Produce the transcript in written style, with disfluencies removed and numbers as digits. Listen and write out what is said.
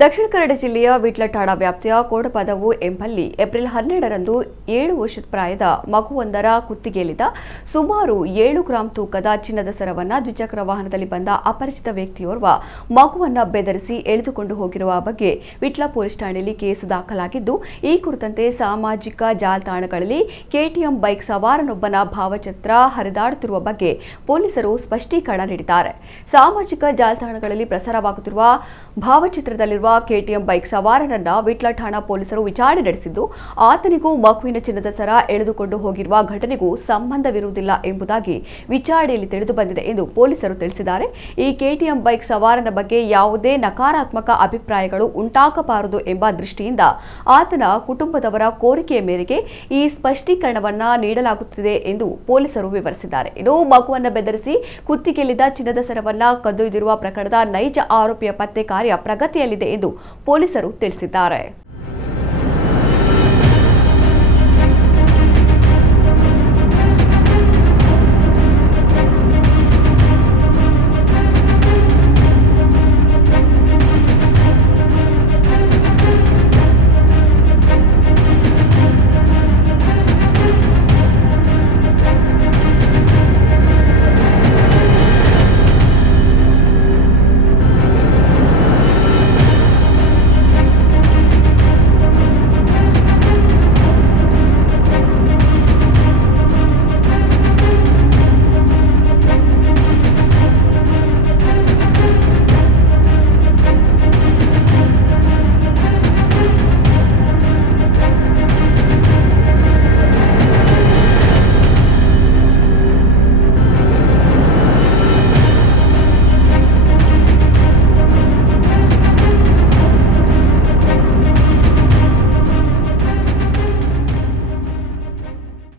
ದಕ್ಷಿಣ ಕನ್ನಡ ಜಿಲ್ಲೆಯ ವಿಟ್ಲಠಾಣ ವ್ಯಾಪ್ತಿಯ ಕೋಡಪದವು ಎಂಬಲ್ಲಿ ಏಪ್ರಿಲ್ 12ರಂದು 7 ವರ್ಷದ ಪ್ರಾಯದ ಮಗುವೊಂದರ ಕುತ್ತಿಗೆಯಲ್ಲಿದ್ದ ಸುಮಾರು 7 ಗ್ರಾಂ ತೂಕದ ಚಿನ್ನದ ಸರವನ್ನು ದ್ವಿಚಕ್ರ ವಾಹನದಲ್ಲಿ ಬಂದ ಅಪರಿಚಿತ ವ್ಯಕ್ತಿಯೋರ್ವ ಮಗುವನ್ನು ಬೆದರಿಸಿ ಎಳೆದುಕೊಂಡು ಹೋಗಿರುವ ಬಗ್ಗೆ ವಿಟ್ಲ ಪೊಲೀಸ್ ಠಾಣೆಯಲ್ಲಿ ಕೇಸು ದಾಖಲಾಗಿದ್ದು, ಈ ಕುರಿತಂತೆ ಸಾಮಾಜಿಕ ಜಾಲತಾಣಗಳಲ್ಲಿ ಕೆಟಿಎಂ ಬೈಕ್ ಸವಾರನೊಬ್ಬನ ಭಾವಚಿತ್ರ ಹರಿದಾಡುತ್ತಿರುವ ಬಗ್ಗೆ ಪೊಲೀಸರು ಸ್ಪಷ್ಟೀಕರಣ ನೀಡಿದ್ದಾರೆ. ಸಾಮಾಜಿಕ ಜಾಲತಾಣಗಳಲ್ಲಿ ಪ್ರಸಾರವಾಗುತ್ತಿರುವ ಭಾವಚಿತ್ರದಲ್ಲಿರುವ ಕೆಟಿಎಂ ಬೈಕ್ ಸವಾರನನ್ನ ವಿಟ್ಲ ಠಾಣಾ ಪೊಲೀಸರು ವಿಚಾರಣೆ ನಡೆಸಿದ್ದು, ಆತನಿಗೂ ಮಗುವಿನ ಚಿನ್ನದ ಸರ ಎಳೆದುಕೊಂಡು ಹೋಗಿರುವ ಘಟನೆಗೂ ಸಂಬಂಧವಿರುವುದಿಲ್ಲ ಎಂಬುದಾಗಿ ವಿಚಾರಣೆಯಲ್ಲಿ ತಿಳಿದು ಬಂದಿದೆ ಎಂದು ಪೊಲೀಸರು ತಿಳಿಸಿದ್ದಾರೆ. ಈ ಕೆಟಿಎಂ ಬೈಕ್ ಸವಾರನ ಬಗ್ಗೆ ಯಾವುದೇ ನಕಾರಾತ್ಮಕ ಅಭಿಪ್ರಾಯಗಳು ಉಂಟಾಗಬಾರದು ಎಂಬ ದೃಷ್ಟಿಯಿಂದ ಆತನ ಕುಟುಂಬದವರ ಕೋರಿಕೆಯ ಮೇರೆಗೆ ಈ ಸ್ಪಷ್ಟೀಕರಣವನ್ನ ನೀಡಲಾಗುತ್ತಿದೆ ಎಂದು ಪೊಲೀಸರು ವಿವರಿಸಿದ್ದಾರೆ. ಇನ್ನು ಮಗುವನ್ನು ಬೆದರಿಸಿ ಕುತ್ತಿಗೆಯಲ್ಲಿದ್ದ ಚಿನ್ನದ ಸರವನ್ನ ಕದ್ದೊಯ್ದಿರುವ ಪ್ರಕರಣದ ನೈಜ ಆರೋಪಿಯ ಪತ್ತೆ ಕಾರ್ಯ ಪ್ರಗತಿಯಲ್ಲಿದೆ ಎಂದು ಪೊಲೀಸರು ತಿಳಿಸಿದ್ದಾರೆ.